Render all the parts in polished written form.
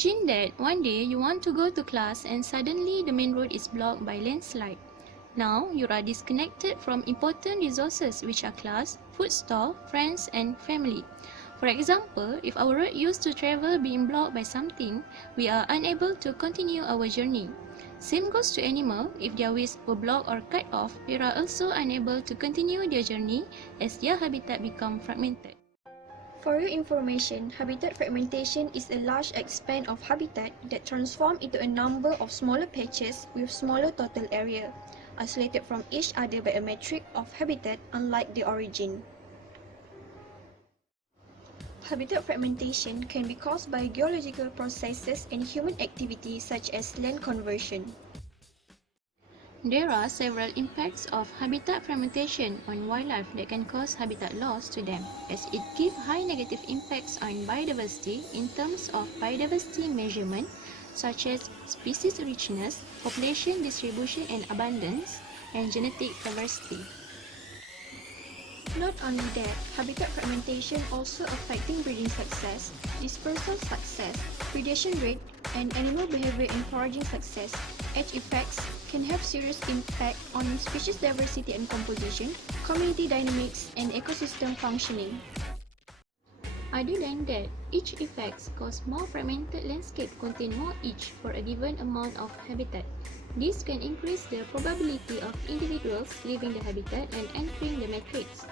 Imagine that one day you want to go to class and suddenly the main road is blocked by landslide. Now you are disconnected from important resources which are class, food store, friends and family. For example, if our road used to travel being blocked by something, we are unable to continue our journey. Same goes to animals. If their ways were blocked or cut off, they are also unable to continue their journey as their habitat become fragmented. For your information, habitat fragmentation is a large expanse of habitat that transforms into a number of smaller patches with smaller total area, isolated from each other by a metric of habitat unlike the origin. Habitat fragmentation can be caused by geological processes and human activity such as land conversion. There are several impacts of habitat fragmentation on wildlife that can cause habitat loss to them, as it gives high negative impacts on biodiversity in terms of biodiversity measurement, such as species richness, population distribution and abundance, and genetic diversity. Not only that, habitat fragmentation also affecting breeding success, dispersal success, predation rate, and animal behavior and foraging success. Edge effects can have serious impact on species diversity and composition, community dynamics, and ecosystem functioning. Other than that, each effects cause more fragmented landscape contain more each for a given amount of habitat. This can increase the probability of individuals leaving the habitat and entering the matrix.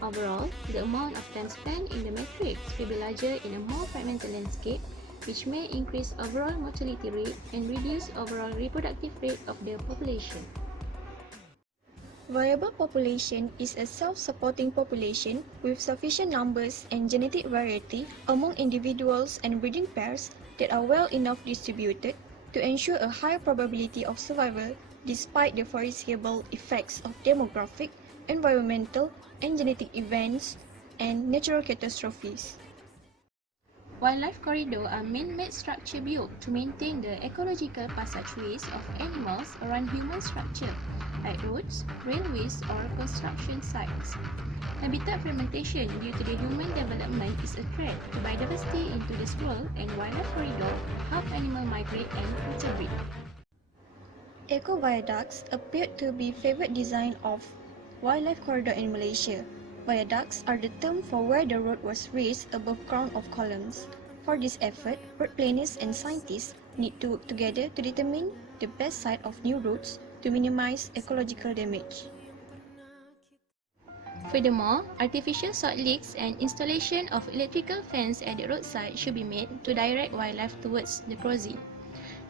Overall, the amount of time spent in the matrix will be larger in a more fragmented landscape, which may increase overall mortality rate and reduce overall reproductive rate of the population. Viable population is a self-supporting population with sufficient numbers and genetic variety among individuals and breeding pairs that are well enough distributed to ensure a high probability of survival despite the foreseeable effects of demographic, environmental, and genetic events and natural catastrophes. Wildlife corridors are man-made structures built to maintain the ecological passageways of animals around human structure, like roads, railways, or construction sites. Habitat fragmentation due to the human development is a threat to biodiversity in today's world, and wildlife corridors help animals migrate and interbreed. Eco-viaducts appear to be favourite design of wildlife corridor in Malaysia. Viaducts are the term for where the road was raised above ground of columns. For this effort, road planners and scientists need to work together to determine the best site of new roads to minimize ecological damage. Furthermore, artificial salt licks and installation of electrical fence at the roadside should be made to direct wildlife towards the crossing.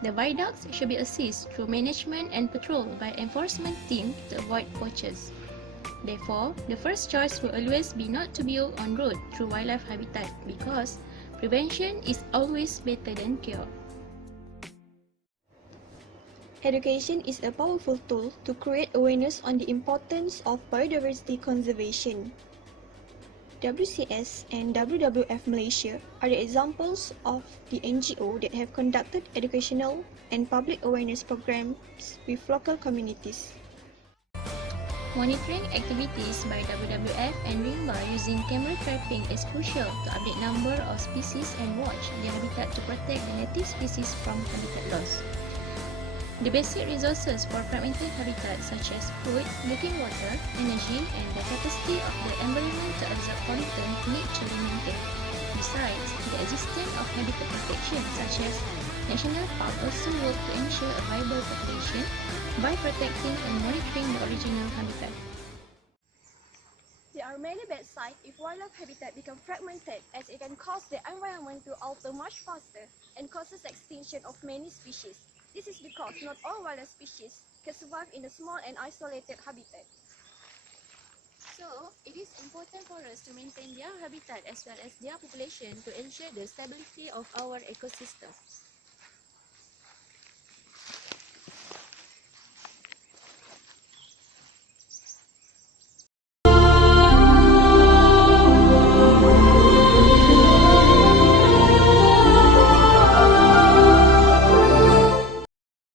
The viaducts should be assisted through management and patrol by enforcement team to avoid poachers. Therefore, the first choice will always be not to build on road through wildlife habitat because prevention is always better than cure. Education is a powerful tool to create awareness on the importance of biodiversity conservation. WCS and WWF Malaysia are the examples of the NGO that have conducted educational and public awareness programs with local communities. Monitoring activities by WWF and RIMBA using camera trapping is crucial to update number of species and watch their habitat to protect the native species from habitat loss. The basic resources for fragmented habitat such as food, drinking water, energy, and the capacity of the environment to absorb pollutants need to be maintained. Besides, the existence of habitat protection such as national park also work to ensure a viable population by protecting and monitoring the original habitat. There are many bad sides if wildlife habitat becomes fragmented, as it can cause the environment to alter much faster and causes extinction of many species. This is because not all wildlife species can survive in a small and isolated habitat. So, it is important for us to maintain their habitat as well as their population to ensure the stability of our ecosystem.